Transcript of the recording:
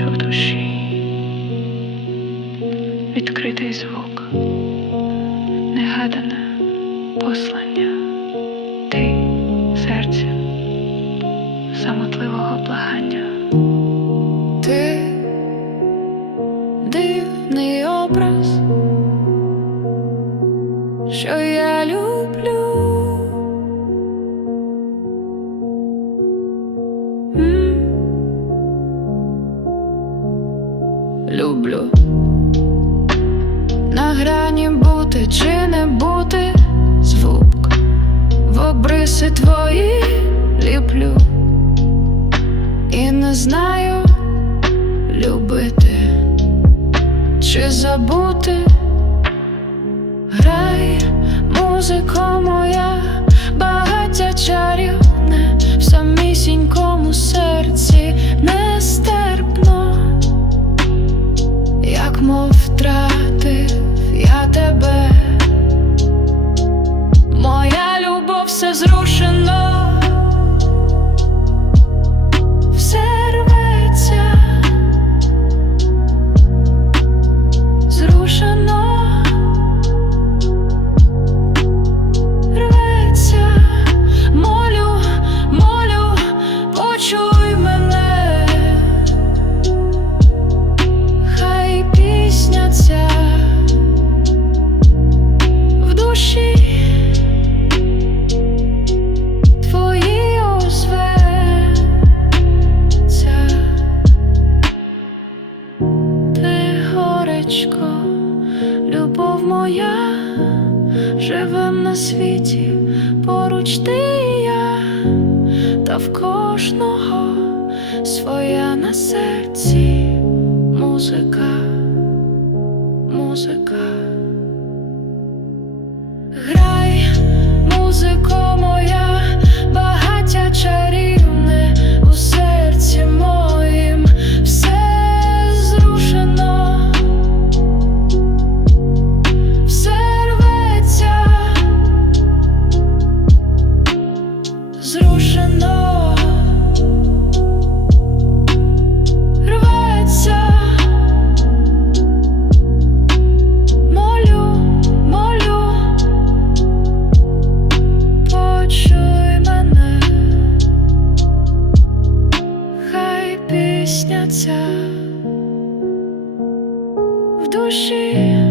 що в душі, відкритий звук, негадане послання, ти серця, самотливого благання. Люблю. На грані бути чи не бути звук в обриси твої ліплю. І не знаю любити чи забути. Грай, музико моя, горечко, любов моя, живем на світі, поруч ти і я, та в кожного своя на серці музика, музика. Грай, музико sheep.